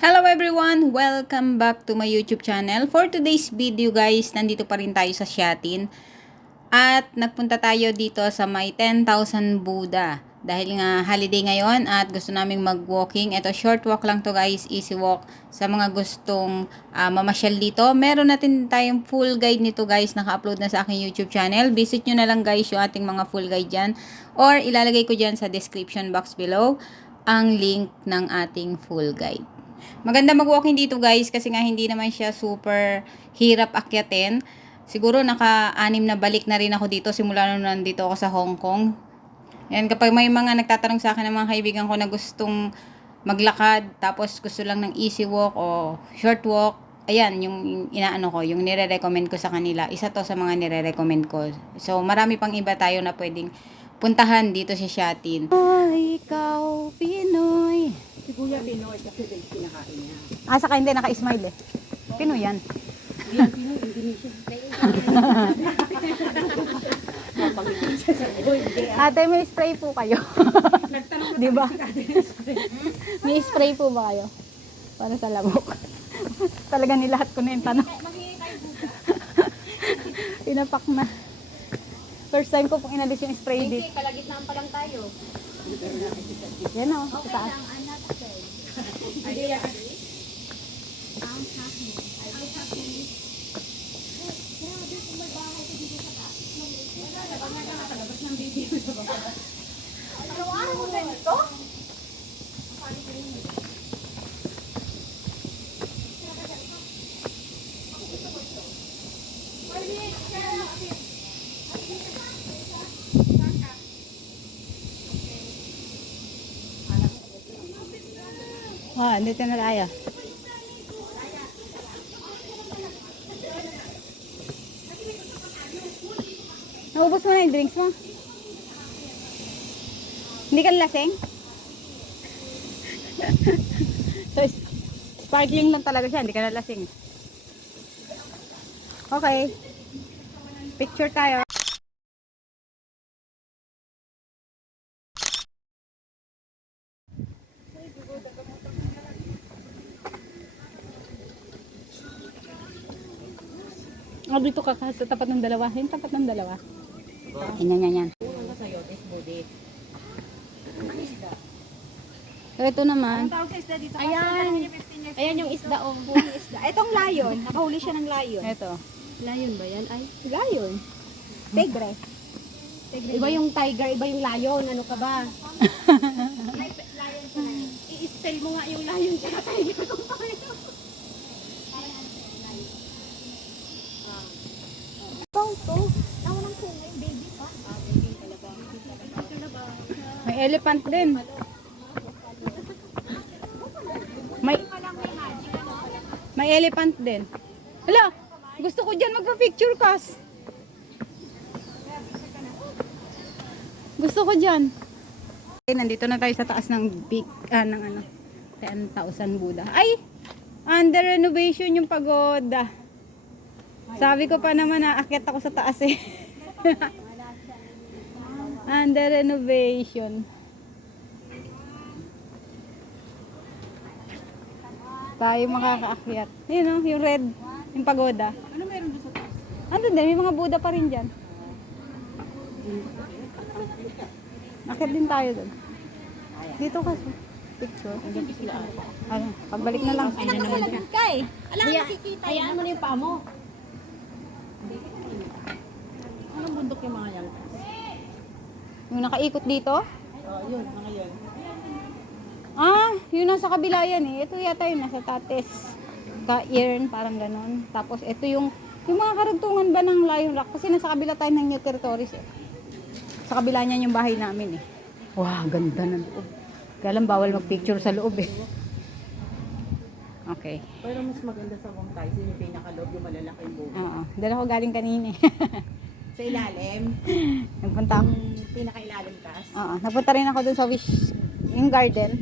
Hello everyone! Welcome back to my YouTube channel. For today's video guys, nandito pa rin tayo sa Shatin. At nagpunta tayo dito sa may 10,000 Buddha. Dahil nga holiday ngayon at gusto naming mag-walking. Ito short walk lang to guys, easy walk. Sa mga gustong mamasyal dito. Meron natin tayong full guide nito guys. Naka-upload na sa aking YouTube channel. Visit nyo na lang guys yung ating mga full guide dyan. Or ilalagay ko dyan sa description box below ang link ng ating full guide. Maganda mag-walking dito guys kasi nga hindi naman siya super hirap akyatin. Siguro naka-anim na balik na rin ako dito simula nung nandito ako sa Hong Kong. Yan, kapag may mga nagtatanong sa akin ng mga kaibigan ko na gustong maglakad tapos gusto lang ng easy walk o short walk, ayan yung inaano ko, yung nire-recommend ko sa kanila. Isa to sa mga nire-recommend ko. So marami pang iba tayo na pwedeng puntahan dito sa Shatin. Oh, ikaw Pinoy. Si Kuya Pinoy kasi ito yung kinakain niya. Saka hindi naka-smile eh. Pinoy yan. Pinoy, Indonesian. Ate, may spray po kayo. Di ba? May spray po ba kayo? Para sa lamok. Talaga nilahat ko na yung tanong. Pinapak na. First time ko pong inalis yung spray dito. Kalagitnaan pa lang tayo. Yan o, sa taas. Araw-araw mo ganito? Dito na tayo. Naubos mo na yung drinks mo? Hindi ka lasing? So, sparkling lang talaga siya. Hindi ka lasing. Okay. Picture tayo. Dito ka sa tapat ng dalawa. Yung tapat ng dalawa. Yan. So, ito naman. Ayan yung isda o. Huli isda. Itong layon. Nakahuli siya ng layon. Ito. Layon ba yan? Ay, layon. Tigre. Iba yung tiger, iba yung layon. Ano ka ba? I-spell mo nga yung layon tsaka tiger kung paano. May elephant din. May elephant din. Hala, gusto ko dyan magpa-picture kas. Gusto ko dyan. Okay, nandito na tayo sa taas ng big, ng ano, 10,000 Buddha. Ay, under renovation yung pagoda. Sabi ko pa naman aakyat ako sa taas eh. Under renovation. Tayo makakaakyat. Yun o, yung red, yung pagoda. Ano meron doon sa taas? Ano din, may mga Buddha pa rin dyan. Akyat din tayo doon. Dito kasi. Picture. Ano, pagbalik na lang. Ay, nakasalagad ka eh. Alam, nakikita. Hayaan mo na yung paa mo. Anong bundok yung mga yan? Yung nakaikot dito. Yun, mga yun. Yun nasa kabila yan eh. Ito yata yung nasa Tates. Ka-earn, parang ganon. Tapos ito yung mga karugtungan ba ng Lion Rock. Kasi nasa kabila tayo ng New Territories eh. Sa kabila niyan yung bahay namin eh. Wow, ganda ng loob. Kaya lang bawal mag-picture sa loob eh. Okay. Pero mas maganda sa Wong Tai, yung pinakaloob, yung malalaki yung buko. Oo. Dala ko galing kanina eh. Sa ilalim, Nagpunta ako. yung pinakailalim taas. Oo. Napunta rin ako dun sa Wish, yung garden.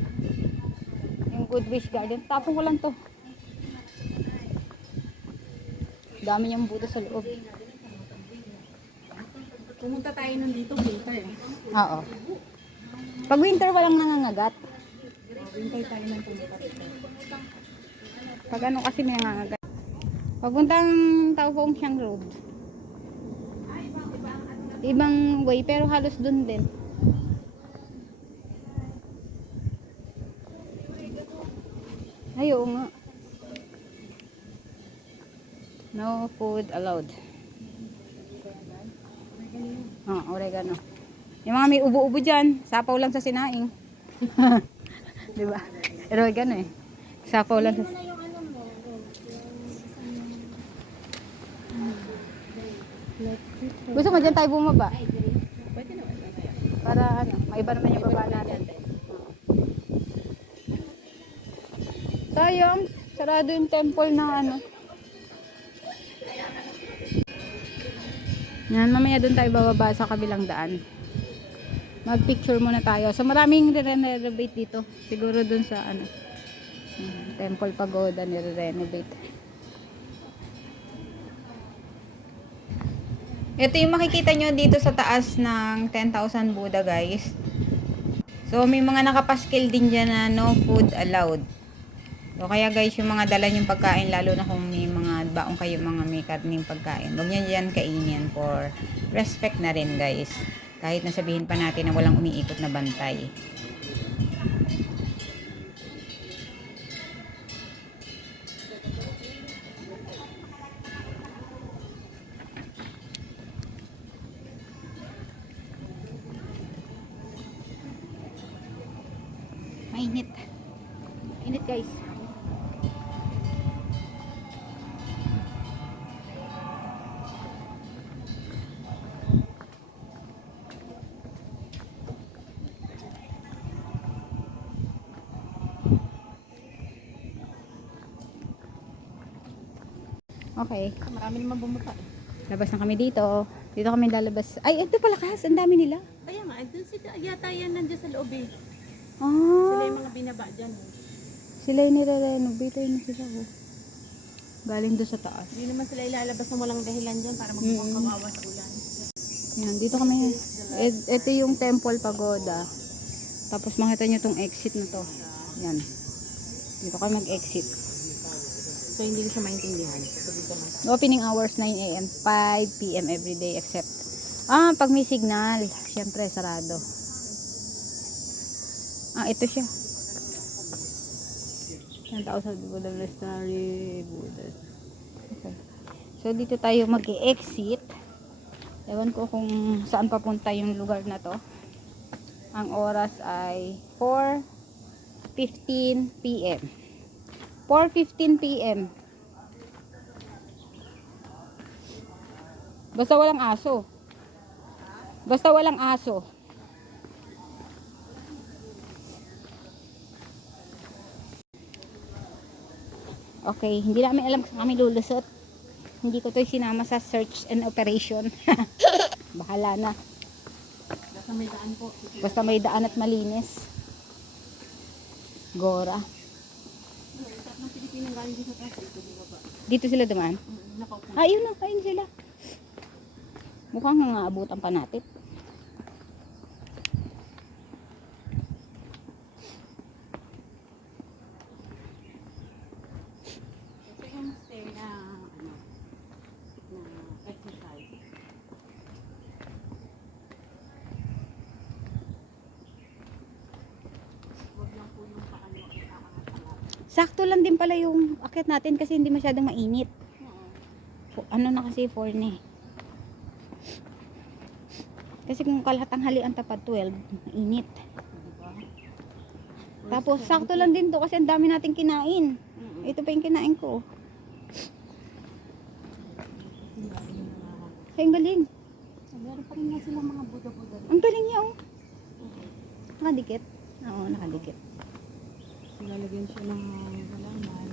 Yung Good Wish Garden. Tapon ko lang to. Dami niyang buto sa loob. Pumunta tayo nandito, winter. Oo. Pag winter walang nangangagat. Winter tayo nang pumunta dito. Pag ano kasi may nangangagat. Papuntang Taufong Siang Road. Ibang way pero halos dun din. Ay, oo nga. No food allowed. Oregano. Yung mga may ubo-ubo dyan, sapaw lang sa sinaing. Diba? Oregano eh. Sapaw lang sa Gusto mo dyan tayo bumaba? Para ano, maiba naman yung baba natin. Sayang, sarado yung temple na ano. Yan, mamaya doon tayo bababa sa kabilang daan. Mag-picture muna tayo. So maraming re-renovate dito. Siguro doon sa ano, Temple Pagoda nire-renovate. Ito yung makikita nyo dito sa taas ng 10,000 Buddha, guys. So, may mga nakapaskil din dyan na no food allowed. So, kaya guys, yung mga dala yung pagkain, lalo na kung may mga baong kayo, mga may karning pagkain, huwag nyo dyan kainin for respect na rin, guys. Kahit nasabihin pa natin na walang umiikot na bantay. Mainit. Init, guys. Okay. Marami naman bumaba. Labas na kami dito. Dito kami lalabas. Ay, ito pala kas. Ang dami nila. Kaya nga, doon sila, yata yan nandiyan sa loob eh. Ah. Sila yung mga binaba dyan. Sila yung nire-renovate. Ayun na sila. Oh. Galing doon sa taas. Hindi naman sila ilalabas ng walang dahilan dyan para magmukhang kawawa sa ulan. Yan, dito kami. Ito yung Temple Pagoda. Tapos makita nyo tong exit na to. Yan. Dito kami mag-exit. So hindi ko siya maintindihan. Opening hours 9 a.m. 5 p.m. everyday except pag may signal. Syempre sarado. Ito siya. 10,000 Buddha Monastery. Buddha. Okay. So dito tayo mag-exit. Ewan ko kung saan papunta yung lugar na to. Ang oras ay 4:15 p.m. 4:15 p.m. Basta walang aso. Basta walang aso. Okay, hindi namin alam kung kami lulusot. Hindi ko to sinama sa search and operation. Bahala na. Basta may daan po. Basta may daan at malinis. Gora. Tatlong Pilipinong galing dito sa taas. Dito bumaba. Dito sila dumaan? Nakaupo. Ayun na, ayun sila. Mukhang nga abutan pa natin. Ito yung stay na ano, na exercise. Huwag lang po yung pakano ang kakakangat. Sakto lang din pala yung akit natin kasi hindi masyadong mainit. Ano na kasi 4 na eh. Kasi kung kalahatang halian tapad 12, init. Diba? Tapos sakto lang din to kasi ang dami nating kinain. Ito pa yung kinain ko. Ay, ang galing. Meron pa rin nga silang mga buda-buda. Ang galing niya oh. Nakadikit. Oo, nakadikit. Lalagyan siya ng halaman.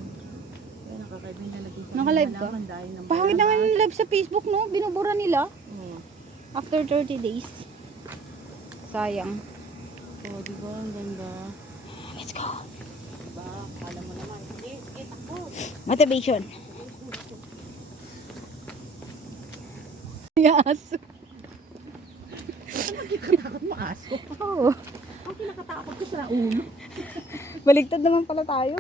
Kaya nakakaiba yung lalagyan siya Naka-live ka? halaman dahil ng Pangit naman yung live sa Facebook no. Binubura nila. After 30 days. Sayang. So, diba? Ang ganda. Let's go. Diba? Kala mo naman. Sige, sige, takbo. Motivation. Yes. Takot mo aso. Oo. Ang pinakatakot ko sa ulo. Baligtad naman pala tayo.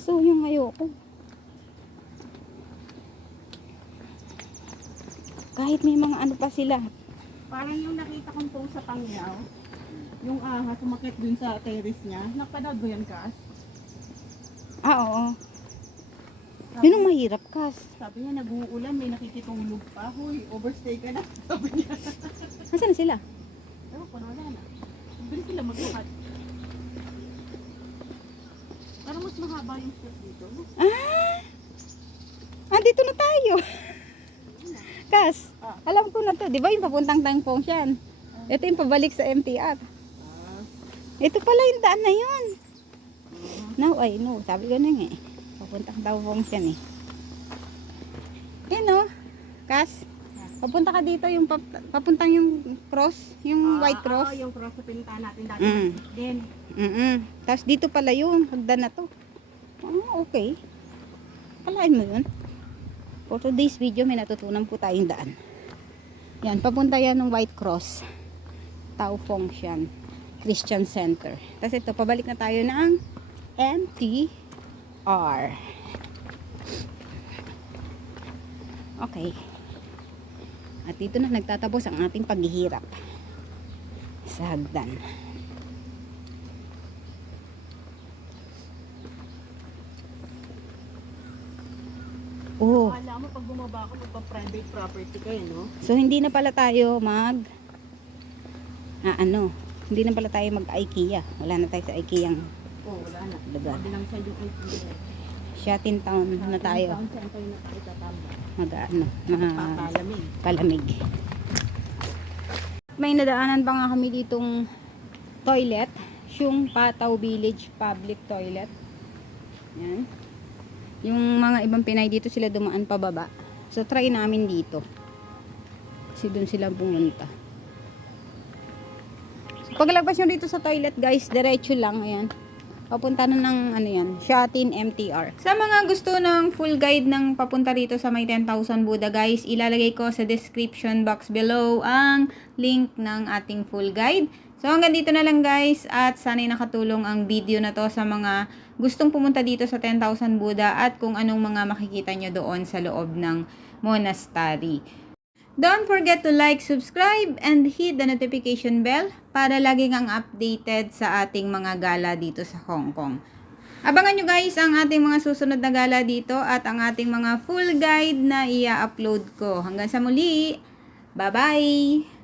Kaso yung ayoko. Kahit may mga ano pa sila. Parang yung nakita kong post sa Pangyaw, yung ahas sumakit dun sa terrace niya. Napanood mo yan, Kas? Oo. Yun ang mahirap, Kas. Sabi niya, nag-uulan, may nakikitulog pa. Huy, overstay ka na. Sabi niya. Nasaan sila? Ewan ko, wala na. Doon sila maglukat. Parang mas mahaba yung step dito. Andito na tayo. Kas, alam ko na to. Di ba yung papuntang Tangpong siyan? Ito yung pabalik sa MTR. Ito pala yung daan na yun. Now I know. Sabi ko na nga eh. Papuntang Tangpong siyan eh. Yan o. Kas, papunta ka dito yung papuntang yung cross. Yung white cross. Yung cross sa pinuntahan natin dati. Din. Tapos dito pala yung hagdan na to. Okay. Kalain mo yun. For today's video, may natutunan po tayong daan. Yan, papunta yan ng White Cross. Tao Fong Sian Christian Center. Tapos ito, pabalik na tayo ng MTR. Okay. At dito na nagtatapos ang ating paghihirap sa hagdan. Oh. Alam mo, pag bumaba ako, magpa-private property kayo, no? So hindi na pala tayo hindi na pala tayo mag-IKEA. Wala na tayo sa IKEA Oo, wala na. lugar. Sabi lang siya yung idea. Shatin Town na tayo. Downtown center na tayo tatambay. Palamig. Papalamig. May nadaanan pa nga kami ditong toilet. Yung Pataw Village Public Toilet. Yan. Yung mga ibang Pinay dito sila dumaan pababa. So try namin dito. Kasi doon sila pumunta. Paglabas nyo dito sa toilet guys, diretso lang. Ayan. Papunta na ng Shatin MTR. Sa mga gusto ng full guide ng papunta rito sa may 10,000 Buddha guys, ilalagay ko sa description box below ang link ng ating full guide. So hanggang dito na lang guys, at sana'y nakatulong ang video na to sa mga gustong pumunta dito sa 10,000 Buddha at kung anong mga makikita nyo doon sa loob ng monastery. Don't forget to like, subscribe, and hit the notification bell para lagi kang updated sa ating mga gala dito sa Hong Kong. Abangan nyo guys ang ating mga susunod na gala dito at ang ating mga full guide na i-upload ko. Hanggang sa muli, bye-bye!